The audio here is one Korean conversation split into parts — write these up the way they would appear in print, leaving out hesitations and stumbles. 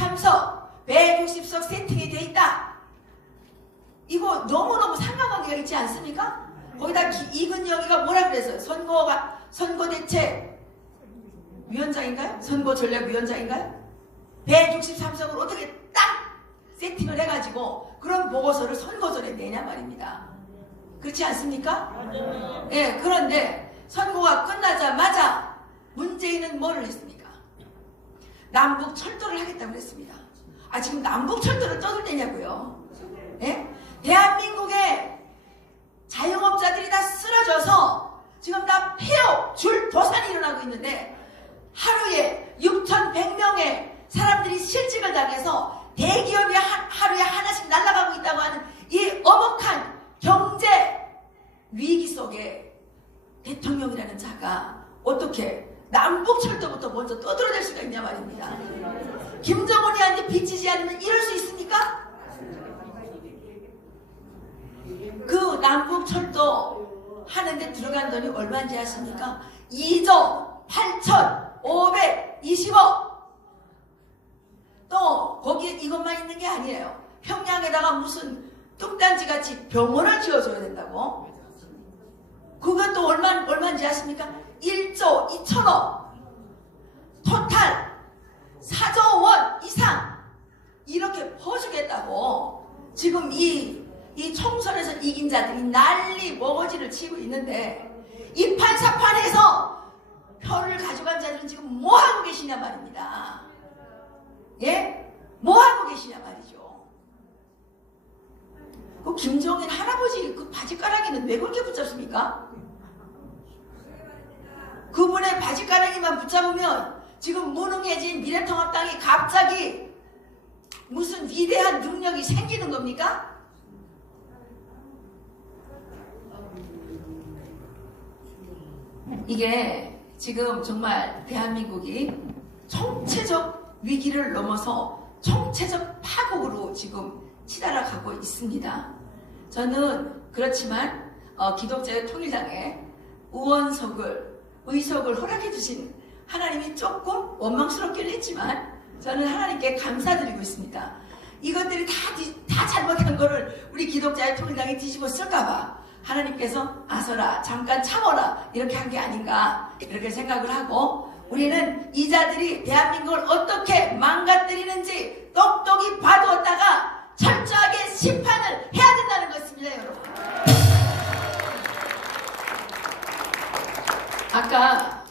163석, 160석 세팅이 돼 있다. 이거 너무너무 상관관계가 있지 않습니까? 거기다 이근영이가 뭐라 그랬어요? 선거대책위원장인가요? 선거전략위원장인가요? 163석을 어떻게 딱 세팅을 해가지고 그런 보고서를 선거 전에 내냐 말입니다. 그렇지 않습니까? 예, 그런데 선거가 끝나자마자 문재인은 뭐를 했습니까? 남북 철도를 하겠다고 했습니다. 아, 지금 남북 철도를 떠들 때냐고요? 예? 대한민국의 자영업자들이 다 쓰러져서 지금 다 폐업, 줄 도산이 일어나고 있는데 하루에 6,100명의 사람들이 실직을 당해서 대기업이 하루에 하나씩 날아가고 있다고 하는 이 엄혹한 경제 위기 속에 대통령이라는 자가 어떻게 남북철도부터 먼저 떠들어댈 수가 있냐 말입니다. 김정은이한테 비치지 않으면 이럴 수 있습니까? 그 남북철도 하는데 들어간 돈이 얼마인지 아십니까? 2조 8,520억. 또 거기에 이것만 있는 게 아니에요. 평양에다가 무슨 뚱딴지같이 병원을 지어줘야 된다고. 그것도 얼마인지 아십니까? 1조 2천억. 토탈 4조 원 이상 이렇게 퍼주겠다고 지금 이 총선에서 이긴 자들이 난리 먹어지를 치고 있는데 이 판사판에서 표를 가져간 자들은 지금 뭐 하고 계시냐 말입니다. 예? 뭐 하고 계시냐 말이죠. 그 김종인 할아버지 그 바지가랑이는 왜 그렇게 붙잡습니까? 그분의 바지가랑이만 붙잡으면 지금 무능해진 미래통합당이 갑자기 무슨 위대한 능력이 생기는 겁니까? 이게 지금 정말 대한민국이 총체적 위기를 넘어서 총체적 파국으로 지금 치달아가고 있습니다. 저는 그렇지만 기독자유통일당의 의석을 허락해 주신 하나님이 조금 원망스럽긴 했지만 저는 하나님께 감사드리고 있습니다. 이것들이 다 잘못한 거를 우리 기독자유통일당이 뒤집어 쓸까봐 하나님께서 아서라 잠깐 참어라 이렇게 한 게 아닌가 이렇게 생각을 하고 우리는 이 자들이 대한민국을 어떻게 망가뜨리는지 똑똑히 봐두었다가 철저하게 심판을 해야 된다는 것입니다, 여러분. 아까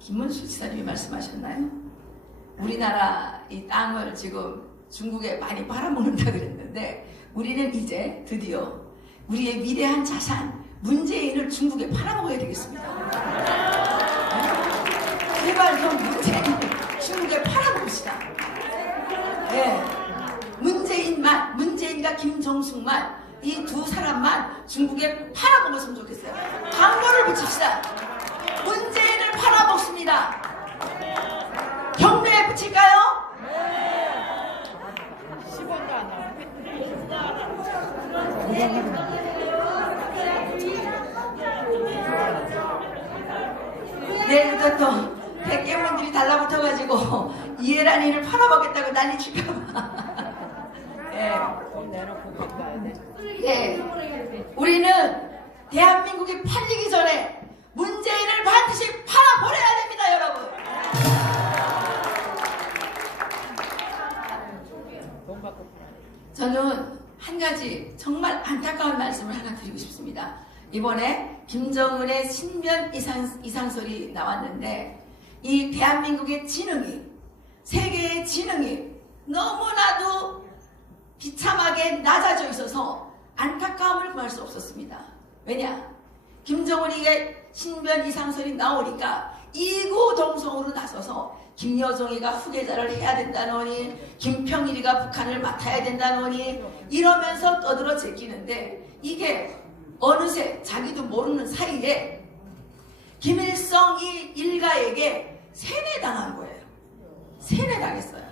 김문수 지사님이 말씀하셨나요? 우리나라 이 땅을 지금 중국에 많이 팔아먹는다 그랬는데 우리는 이제 드디어 우리의 위대한 자산 문재인을 중국에 팔아먹어야 되겠습니다. 제발 좀 문재인을 중국에 팔아먹읍시다. 네. 문재인과 김정숙만 이 두 사람만 중국에 팔아먹었으면 좋겠어요. 광고를 붙입시다. 문재인을 팔아먹습니다. 경매에 붙일까요? 10원도 안 나와. 내일부터 또 백개분들이 달라붙어가지고 이해란이를 팔아먹겠다고 난리 칠까봐. 돈 내놓고 가야 돼. 예. 우리는 대한민국이 팔리기 전에 문재인을 반드시 팔아버려야 됩니다, 여러분. 돈 받고 저는 한 가지 정말 안타까운 말씀을 하나 드리고 싶습니다. 이번에 김정은의 신변 이상설이 나왔는데 이 대한민국의 지능이 세계의 지능이 너무나도 비참하게 낮아져 있어서 안타까움을 금할 수 없었습니다. 왜냐? 김정은에게 신변 이상설이 나오니까 이구동성으로 나서서 김여정이가 후계자를 해야 된다노니 김평일이가 북한을 맡아야 된다노니 이러면서 떠들어 제끼는데 이게 어느새 자기도 모르는 사이에 김일성 이 일가에게 세뇌당한 거예요. 세뇌당했어요.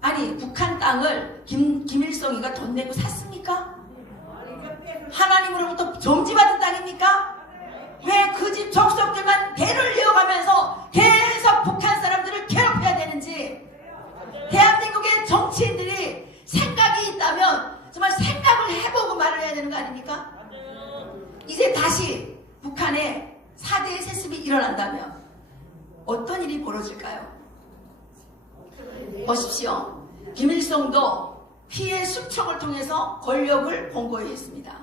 아니 북한 땅을 김일성이가 돈 내고 샀습니까? 하나님으로부터 점지받은 땅입니까? 왜 그 집 족속들만 대를 이어가면서 계속 북한 사람들을 괴롭혀 보십시오. 김일성도 피해 숙청을 통해서 권력을 공고히 했습니다.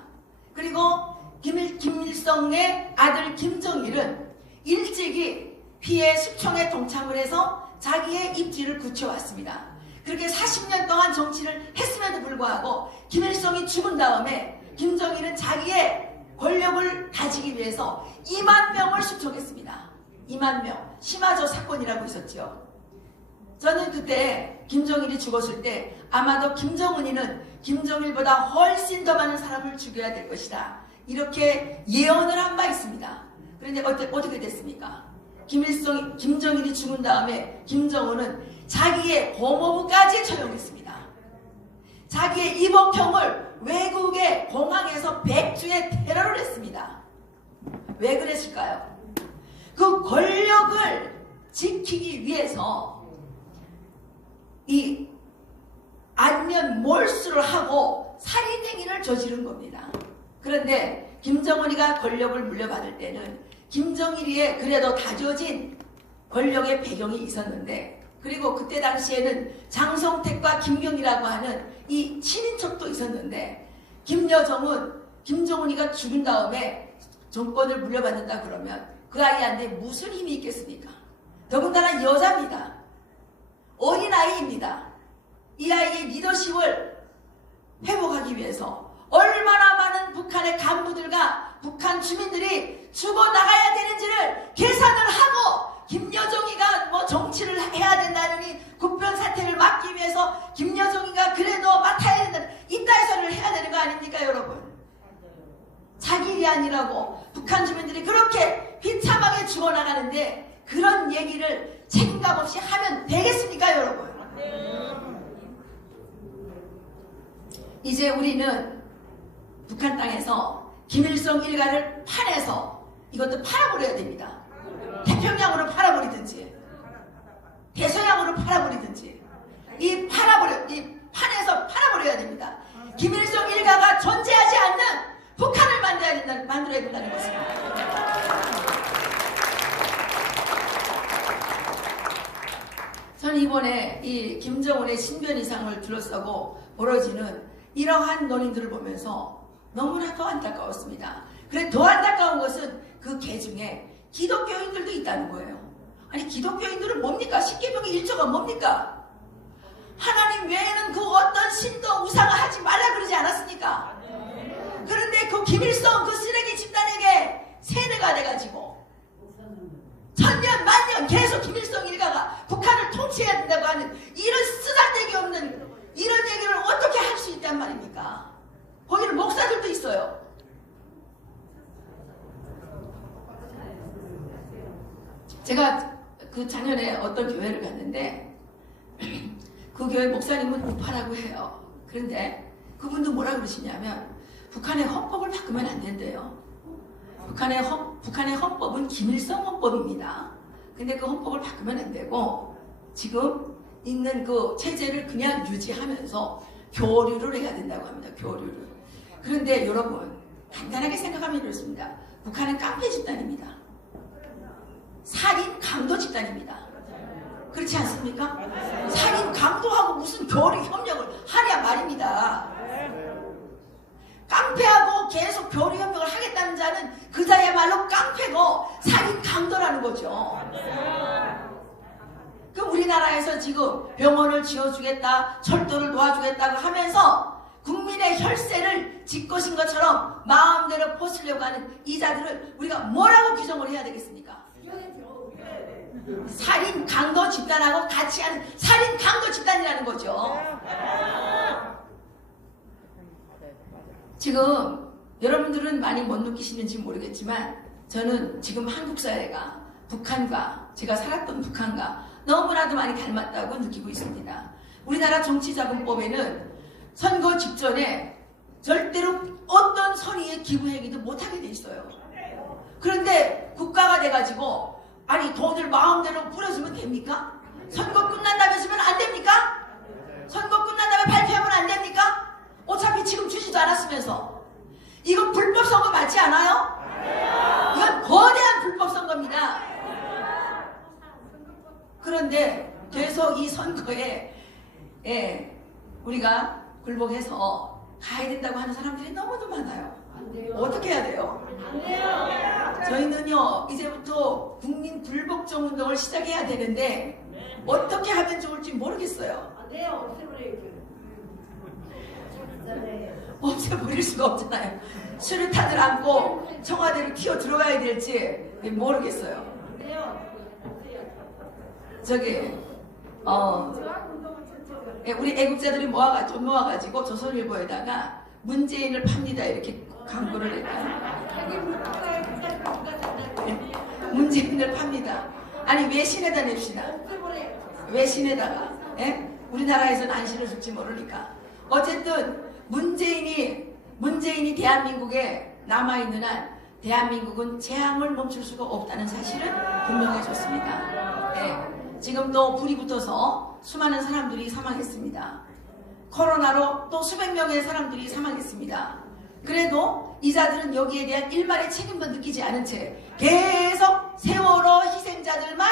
그리고 김일성의 아들 김정일은 일찍이 피해 숙청에 동참을 해서 자기의 입지를 굳혀왔습니다. 그렇게 40년 동안 정치를 했음에도 불구하고 김일성이 죽은 다음에 김정일은 자기의 권력을 다지기 위해서 2만 명을 숙청했습니다. 2만 명. 심화조 사건이라고 있었죠. 저는 그때 김정일이 죽었을 때 아마도 김정은이는 김정일보다 훨씬 더 많은 사람을 죽여야 될 것이다. 이렇게 예언을 한 바 있습니다. 그런데 어떻게 됐습니까? 김정일이 죽은 다음에 김정은은 자기의 고모부까지 처형했습니다. 자기의 이복형을 외국의 공항에서 백주에 테러를 했습니다. 왜 그랬을까요? 그 권력을 지키기 위해서 이 안면 몰수를 하고 살인행위를 저지른 겁니다. 그런데 김정은이가 권력을 물려받을 때는 김정일이의 그래도 다져진 권력의 배경이 있었는데, 그리고 그때 당시에는 장성택과 김경이라고 하는 이 친인척도 있었는데, 김여정은 김정은이가 죽은 다음에 정권을 물려받는다 그러면 그 아이한테 무슨 힘이 있겠습니까? 더군다나 여자입니다. 어린아이입니다. 이 아이의 리더십을 회복하기 위해서 얼마나 많은 북한의 간부들과 북한 주민들이 죽어나가야 되는지를 계산을 하고, 김여정이가 뭐 정치를 해야 된다느니 국변 사태를 막기 위해서 김여정이가 그래도 맡아야 된다는 이따위서를 해야 되는 거 아닙니까 여러분? 자기 일이 아니라고 북한 주민들이 그렇게 비참하게 죽어나가는데 그런 얘기를 책임감 없이 하면 되겠습니까 여러분? 이제 우리는 북한 땅에서 김일성 일가를 파내서 이것도 팔아버려야 됩니다. 태평양으로 팔아버리든지 대서양으로 팔아버리든지 이 판에서 팔아버려야 됩니다. 김일성 일가가 존재하지 않는 북한을 만들어야 된다는 것입니다. 저는 이번에 이 김정은의 신변 이상을 둘러싸고 벌어지는 이러한 논의들을 보면서 너무나도 안타까웠습니다. 그래 더 안타까운 것은 그 계중에 기독교인들도 있다는 거예요. 아니 기독교인들은 뭡니까? 십계명의 1조가 뭡니까? 하나님 외에는 그 어떤 신도 우상을 하지 말라 그러지 않았습니까? 그런데 그 김일성 그 쓰레기 집단에게 세뇌가 돼가지고 천년 만년 계속 김일성 일가가 북한을 통치해야 된다고 하는 이런 쓰잘데기 없는 이런 얘기를 어떻게 할 수 있단 말입니까? 거기는 목사들도 있어요. 제가 그 작년에 어떤 교회를 갔는데 그 교회 목사님은 우파라고 해요. 그런데 그분도 뭐라 그러시냐면 북한의 헌법을 바꾸면 안 된대요. 북한의 헌법은 김일성 헌법입니다. 근데 그 헌법을 바꾸면 안 되고 지금 있는 그 체제를 그냥 유지하면서 교류를 해야 된다고 합니다. 교류를. 그런데 여러분 간단하게 생각하면 이렇습니다. 북한은 깡패 집단입니다. 살인 강도 집단입니다. 그렇지 않습니까? 살인 강도하고 무슨 교류 협력을 하랴 말입니다. 깡패하고 계속 교류 협력을 하겠다는 자는 그자야말로 깡패고 살인 강도라는 거죠. 그 우리나라에서 지금 병원을 지어주겠다, 철도를 도와주겠다고 하면서 국민의 혈세를 짓것인 것처럼 마음대로 포쓰려고 하는 이 자들을 우리가 뭐라고 규정을 해야 되겠습니까? 살인 강도 집단하고 같이 하는 살인 강도 집단이라는 거죠. 지금 여러분들은 많이 못 느끼시는지 모르겠지만 저는 지금 한국 사회가 북한과 제가 살았던 북한과 너무나도 많이 닮았다고 느끼고 있습니다. 우리나라 정치자금법에는 선거 직전에 절대로 어떤 선의의 기부 행위도 못하게 돼 있어요. 그런데 국가가 돼가지고 아니 돈을 마음대로 뿌려주면 됩니까? 선거 끝난 다음에 주면 안 됩니까? 선거 끝난 다음에 발표하면 안 됩니까? 어차피 지금 주지도 않았으면서 이건 불법 선거 맞지 않아요? 이건 거대한 불법 선거입니다. 그런데 계속 이 선거에 우리가 굴복해서 가야 된다고 하는 사람들이 너무도 많아요. 어떻게 해야 돼요? 저희는요 이제부터 국민 불복종 운동을 시작해야 되는데 어떻게 하면 좋을지 모르겠어요. 없애버릴 수가 없잖아요. 수류탄을 안고 청와대로 튀어 들어가야 될지 모르겠어요. 저기 우리 애국자들이 모아가지고 조선일보에다가 문재인을 팝니다 이렇게 광고를 했다. 문재인을 팝니다. 아니 외신에다 냅시다. 외신에다가 우리나라에서는 안 실어줄지 모르니까. 어쨌든 문재인이 대한민국에 남아있는 한 대한민국은 재앙을 멈출 수가 없다는 사실은 분명해졌습니다. 지금도 불이 붙어서 수많은 사람들이 사망했습니다. 코로나로 또 수백 명의 사람들이 사망했습니다. 그래도 이자들은 여기에 대한 일말의 책임도 느끼지 않은 채 계속 세월호 희생자들만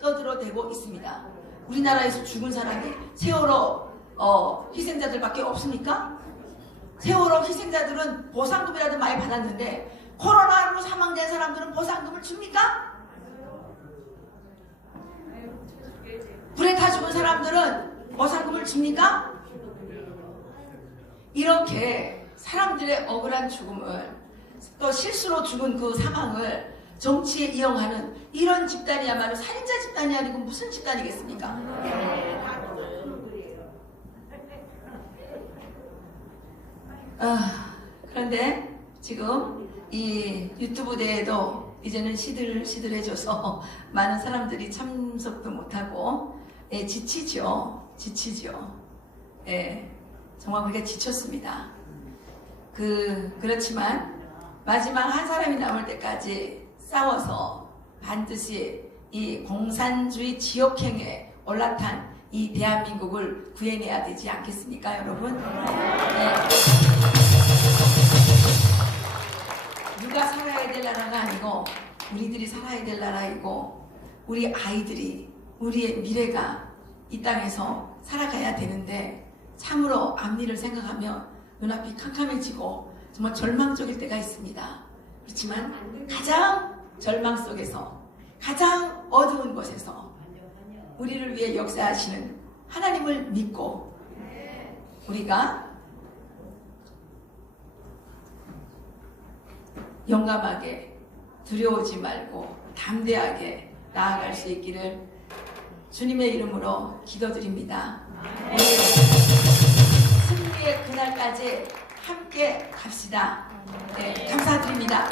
떠들어대고 있습니다. 우리나라에서 죽은 사람이 세월호 희생자들밖에 없습니까? 세월호 희생자들은 보상금이라도 많이 받았는데 코로나로 사망된 사람들은 보상금을 줍니까? 불에 타 죽은 사람들은 보상금을 줍니까? 이렇게 사람들의 억울한 죽음을 또 실수로 죽은 그 사망을 정치에 이용하는 이런 집단이야말로 살인자 집단이 아니고 무슨 집단이겠습니까? 그런데 지금 이 유튜브 대회도 이제는 시들시들해져서 많은 사람들이 참석도 못하고 지치죠. 정말 우리가 지쳤습니다. 그렇지만 마지막 한 사람이 남을 때까지 싸워서 반드시 이 공산주의 지옥행에 올라탄 이 대한민국을 구해내야 되지 않겠습니까, 여러분? 누가 살아야 될 나라가 아니고 우리들이 살아야 될 나라이고 우리 아이들이 우리의 미래가 이 땅에서 살아가야 되는데 참으로 앞일을 생각하면 눈앞이 캄캄해지고 정말 절망적일 때가 있습니다. 그렇지만 가장 절망 속에서 가장 어두운 곳에서 우리를 위해 역사하시는 하나님을 믿고 우리가 용감하게 두려워하지 말고 담대하게 나아갈 수 있기를 주님의 이름으로 기도드립니다. 승리의 그날까지 함께 갑시다. 감사드립니다.